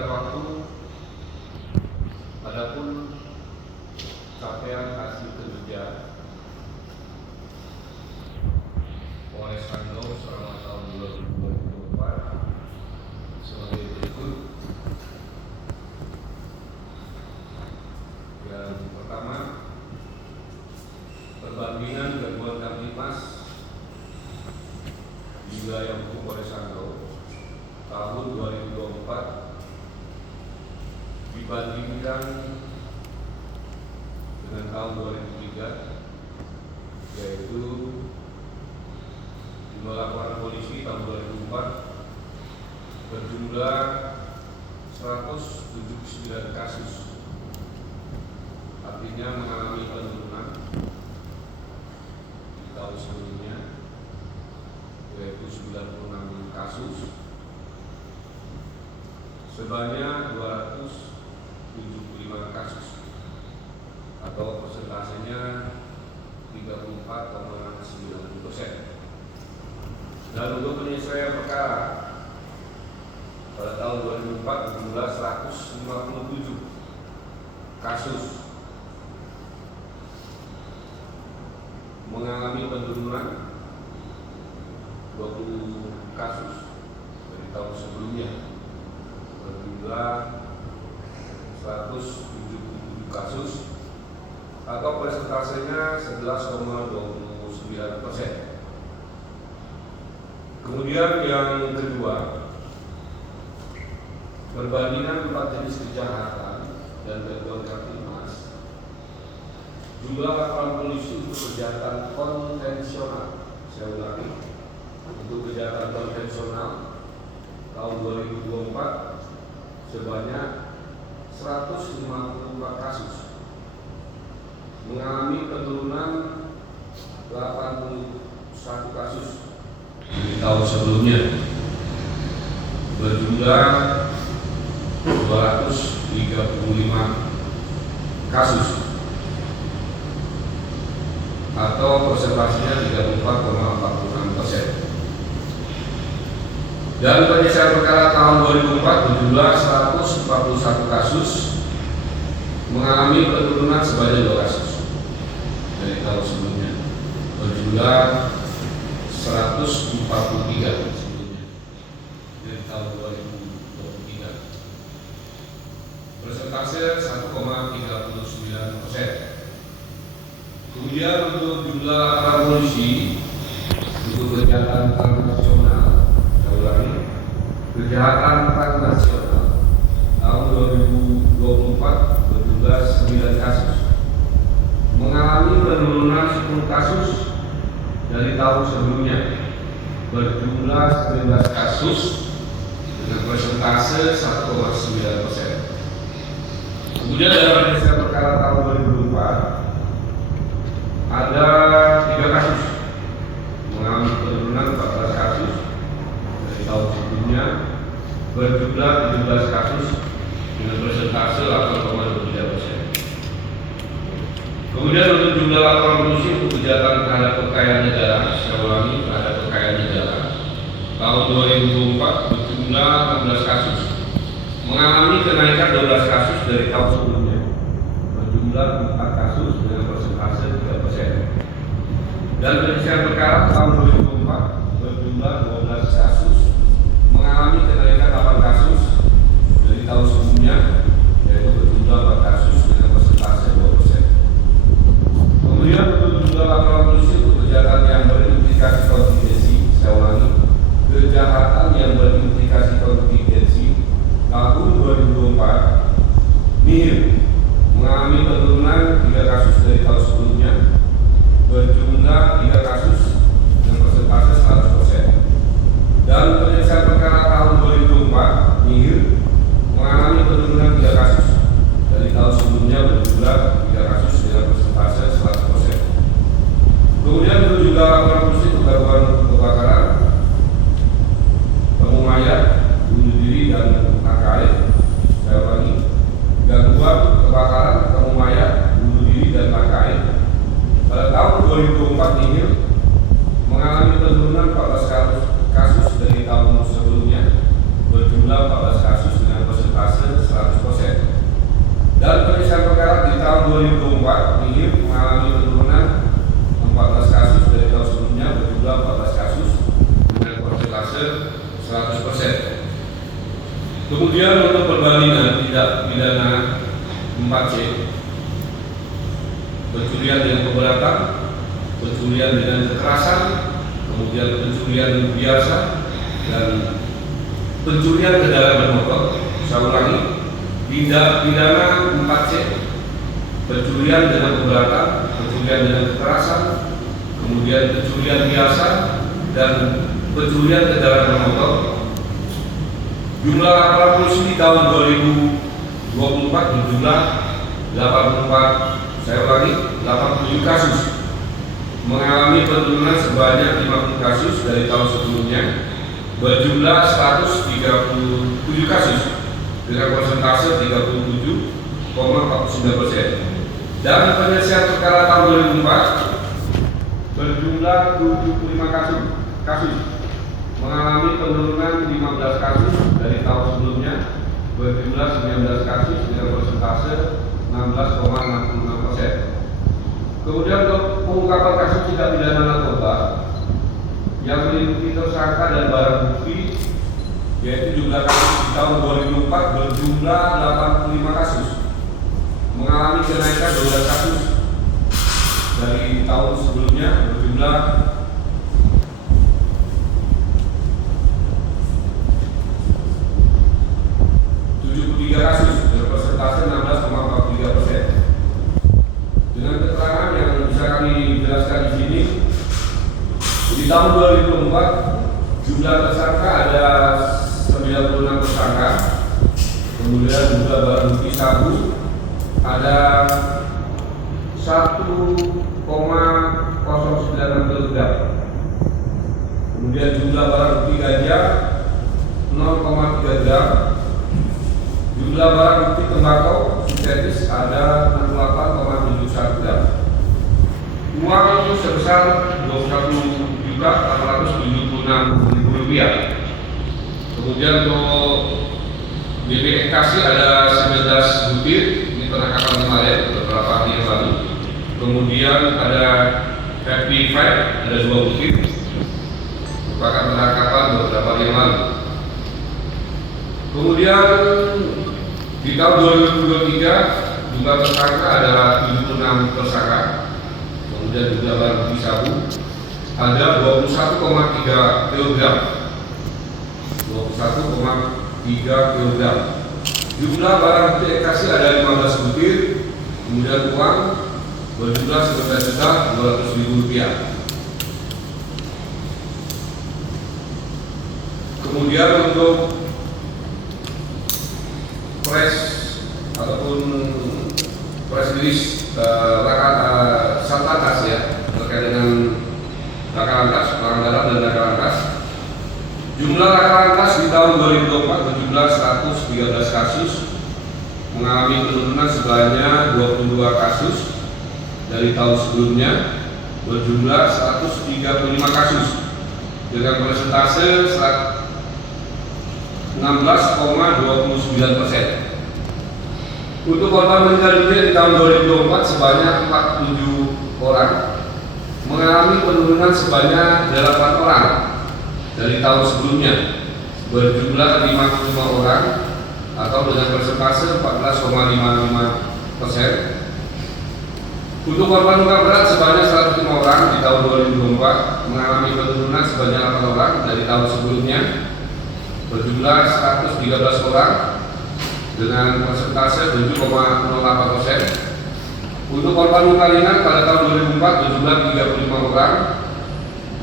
waktu, adapun capaian hasil kerja Polres Sanggau selama tahun 2024 sebagai berikut. Yang pertama, perbandingan gangguan kamtipmas di wilayah hukum Polres Sanggau tahun 2024 dibandingkan dengan tahun 2003, yaitu jumlah laporan polisi tahun 2004 berjumlah 179 kasus, artinya mengalami penurunan di tahun sebelumnya, yaitu 96 kasus sebanyak 275 kasus atau persentasenya 34,90%. Dan untuk penyelesaian perkara pada tahun 2004 berjumlah 157 kasus, mengalami penurunan 20 kasus dari tahun sebelumnya, berjumlah 177 kasus atau persentasenya 11,29%. Kemudian yang kedua, perbandingan 4 jenis kejahatan dan gangguan kamtipmas, jumlah laporan polisi untuk kejahatan konvensional, saya ulangi, untuk kejahatan konvensional tahun 2024 sebanyak 154 kasus, mengalami penurunan 81 kasus di tahun sebelumnya, berjumlah 235 kasus atau persentasenya 34,46%. Dan penyelesaian perkara tahun 2004 berjumlah 141 kasus, mengalami penurunan sebanyak 2 kasus dari tahun sebelumnya, berjumlah 143 sebelumnya dari tahun 2023. Persentase 1,39%. Kemudian untuk jumlah laporan polisi untuk kejahatan transnasional, saya ulangi, kejahatan transnasional tahun 2024 berjumlah 9 kasus, mengalami penurunan 10 kasus dari tahun sebelumnya, berjumlah 19 kasus dengan persentase 1,9%. Kemudian dalam penyelesaian perkara tahun 2024 ada 3 kasus, mengalami penurunan 14 kasus dari tahun sebelumnya, berjumlah 17 kasus dengan persentase 8,23%. Kemudian untuk jumlah laporan polisi untuk kejahatan terhadap kekayaan negara, saya ulangi, terhadap kekayaan negara tahun 2024 berjumlah 16 kasus, mengalami kenaikan 12 kasus dari tahun sebelumnya, berjumlah 4 kasus dengan persentase 3%. Dan penyelesaian perkara tahun 2024 berjumlah 12 kasus, mengalami kenaikan 8 kasus dari tahun sebelumnya, yaitu berjumlah 4 kasus dengan persentase 2%. Kemudian untuk jumlah laporan polisi untuk kejahatan yang berimplikasi kontingensi, saya ulangi, kejahatan yang berimplikasi kontingensi tahun 2024 nihil, mengalami penurunan 3 kasus dari tahun sebelumnya, berjumlah 3 kasus dengan 2024 ini mengalami penurunan 14 kasus dari tahun sebelumnya, berjumlah 14 kasus dengan persentase 100%. Kemudian untuk perbandingan tindak pidana 4C, pencurian dengan keberatan, pencurian dengan kekerasan, kemudian pencurian biasa, dan pencurian kendaraan bermotor. Saya ulangi, tindak pidana 4C, pencurian dengan keberatan, pencurian dengan kekerasan, kemudian pencurian biasa, dan pencurian kendaraan bermotor. Jumlah laporan polisi di tahun 2024 berjumlah 84, saya ulangi, 87 kasus, mengalami penurunan sebanyak 50 kasus dari tahun sebelumnya, berjumlah 137 kasus dengan persentase 37,49%. Dan penyelesaian perkara tahun 2004 berjumlah 75 kasus, mengalami penurunan 15 kasus dari tahun sebelumnya, berjumlah 19 kasus dengan persentase 16,66%. Kemudian untuk pengungkapan kasus tindak pidana narkoba yang meliputi tersangka dan barang bukti, yaitu jumlah kasus di tahun 2004 berjumlah 85 kasus, mengalami kenaikan 12 kasus dari tahun sebelumnya, berjumlah 73 kasus dengan persentase 16,43%. Dengan keterangan yang bisa kami jelaskan di sini, di tahun 2004 jumlah tersangka ada 96 tersangka, kemudian jumlah barang bukti sabu ada 1,096 kg, kemudian jumlah barang bukti ganja 0,3 gram, jumlah barang bukti tembakau sintetis ada 68,71 gram, uang sebesar Rp21.876.000. Kemudian untuk BP ekstasi ada 19 butir, ini penangkapan kemarin beberapa hari yang lalu. Kemudian ada FP5 ada 2 butir, merupakan penangkapan beberapa hari yang lalu. Kemudian di tahun 2023 jumlah tersangka adalah 76 tersangka, kemudian jumlah barang bukti sabu ada 21,3 kg, 21,3 kg. Jumlah barang bukti ekstasi ada 15 butir, kemudian uang berjumlah Rp19.200.000. Kemudian untuk press ataupun press release Satlantas ya, terkait dengan laka lantas, pelanggaran dan laka lantas. Jumlah laka lantas di tahun 2024 berjumlah 113 kasus, mengalami penurunan sebanyak 22 kasus dari tahun sebelumnya, berjumlah 135 kasus dengan persentase 16,29%. Untuk korban meninggal dunia di tahun 2024 sebanyak 47 orang, mengalami penurunan sebanyak 8 orang dari tahun sebelumnya, berjumlah 55 orang atau dengan persentase 14,55%. Untuk korban luka berat sebanyak 105 orang di tahun 2024, mengalami penurunan sebanyak 8 orang dari tahun sebelumnya, berjumlah 113 orang dengan persentase 7,08%. Untuk korban luka ringan pada tahun 2004 berjumlah 35 orang,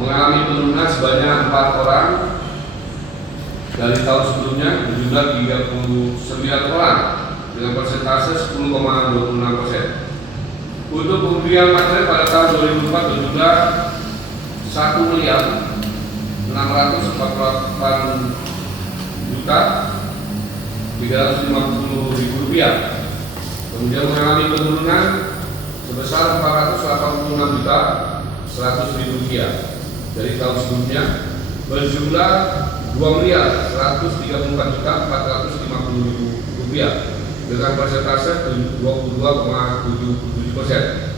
mengalami penurunan sebanyak 4 orang dari tahun sebelumnya, berjumlah 39 orang dengan persentase 10,26%. Untuk pembelian material pada tahun 2004 berjumlah Rp1.648.350.000, kemudian mengalami penurunan sebesar Rp486.100.000 dari tahun sebelumnya, berjumlah Rp2.134.450.000. dengan persentase 22,77%.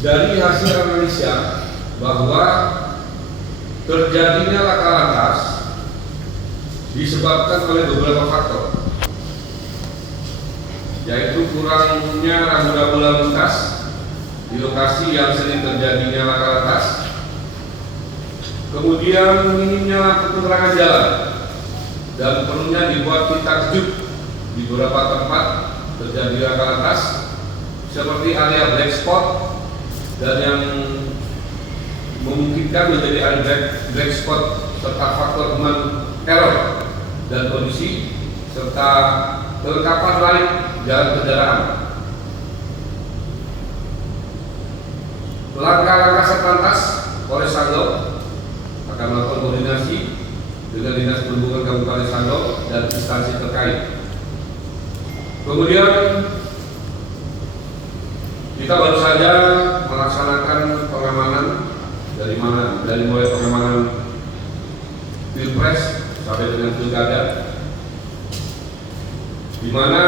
Dari hasil analisa bahwa terjadinya laka lantas disebabkan oleh beberapa faktor, yaitu kurangnya rambu-rambu lalu lintas di lokasi yang sering terjadinya laka lantas, kemudian minimnya lampu penerangan jalan, dan perlunya dibuat titak juk di beberapa tempat terjadi laka lantas seperti area black spot dan yang memungkinkan menjadi area black spot, serta faktor human error dan kondisi serta kelengkapan lain jalan kendaraan. Langkah-langkah Satlantas Polres Sanggau akan melakukan koordinasi dengan Dinas Perhubungan Kabupaten Sanggau dan instansi terkait. Kemudian kita baru saja melaksanakan pengamanan dari mulai pengamanan Pilpres sampai dengan Pilkada, di mana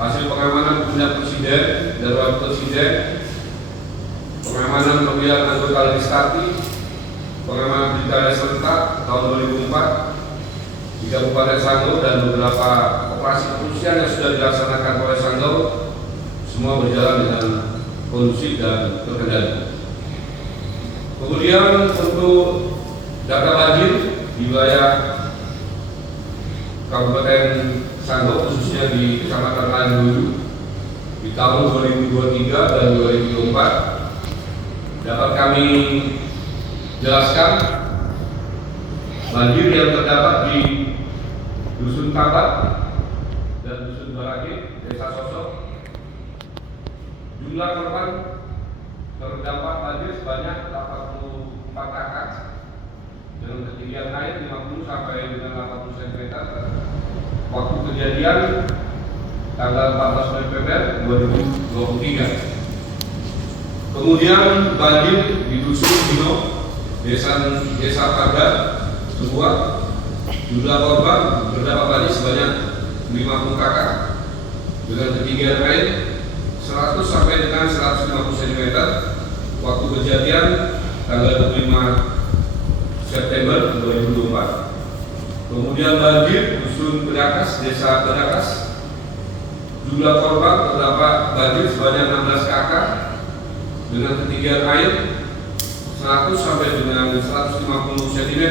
hasil pengamanan pemilihan presiden dan wakil presiden, pengamanan pemilihan anggota legislatif, pengamanan pilkada serentak tahun 2004 di Kabupaten Sanggau, dan beberapa operasi kepolisian yang sudah dilaksanakan oleh Sanggau, semua berjalan dengan kondusif dan terkendali. Kemudian untuk data banjir di wilayah Kabupaten Sanggau, khususnya di Kecamatan Landuyu di tahun 2023 dan 2024, dapat kami jelaskan banjir yang terdapat di Dusun Tabat dan Dusun Barage, Desa Sosok. Jumlah korban terdampak banjir sebanyak 84 kakak dengan ketinggian air 50 sampai dengan 80 cm. Waktu kejadian tanggal 14 November 2023. Kemudian banjir di Dusun Dino, Desa Pagar, sebuah. Jumlah korban terdampak banjir sebanyak 50 kakak dengan ketinggian air 100 sampai dengan 150 cm. Waktu kejadian tanggal 25 September 2024. Kemudian banjir Dusun Pedakas, Desa Pedakas. Jumlah korban terdapat banjir sebanyak 16 kakak dengan ketinggian air 100 sampai dengan 150 cm.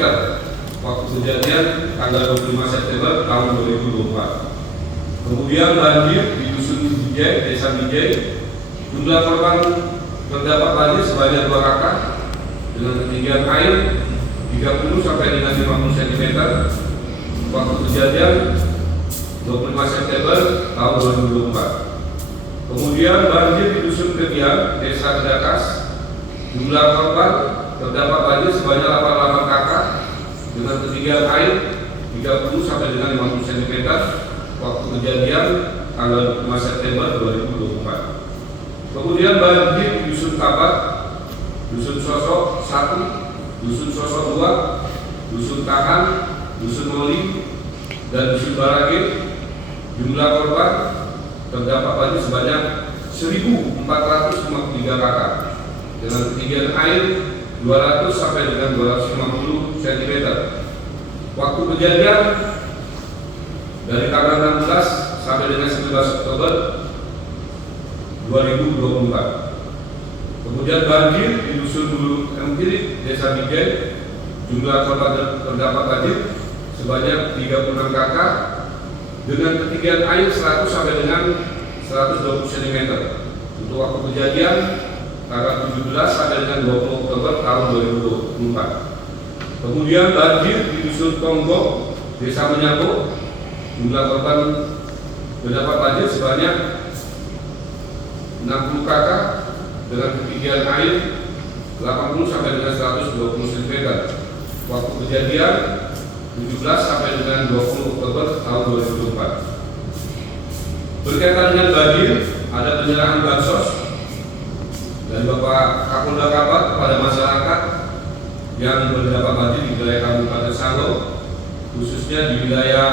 Waktu kejadian tanggal 25 September tahun 2024. Kemudian banjir di Dusun Bijay, Desa Bijay. Jumlah korban terdapat banjir sebanyak 2 kakak dengan ketinggian air 30 sampai dengan 50 cm. Waktu kejadian 25 September tahun 2024. Kemudian banjir di Dusun Kegian, Desa Kedakas. Jumlah korban terdapat banjir sebanyak 88 kakak dengan ketinggian air 30 sampai dengan 50 cm. Waktu kejadian tanggal 5 September 2024. Kemudian banjir di Dusun Tabat, Dusun Sosok 1, Dusun Sosok 2, Dusun Tahan, Dusun Moli, dan Dusun Barage. Jumlah korban terdapat banjir sebanyak 1.453 kakak dengan ketinggian air 200 sampai dengan 250 cm. Waktu kejadian dari tanggal 16 sampai dengan 11 Oktober 2024. Kemudian banjir di Dusun Bulu Empirik, Desa Bijay. Jumlah korban terdapat banjir sebanyak 36 kakak dengan ketinggian air 100 sampai dengan 120 cm. Untuk waktu kejadian tanggal 17 sampai dengan 20 Oktober tahun 2024. Kemudian banjir di Dusun Tonggok, Desa Menyambung. Jumlah korban terdapat banjir sebanyak 60 kakak dengan ketinggian air 80 sampai dengan 120 cm. Waktu kejadian 17 sampai dengan 20 Oktober tahun 2024. Berkaitan dengan banjir, ada penyerahan bansos dari Bapak Kapolda Kalbar kepada masyarakat yang terdampak banjir di wilayah Kabupaten Sanggau, khususnya di wilayah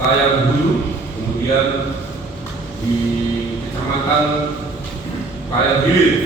Layang Hulu, kemudian di Kecamatan Layang Hilir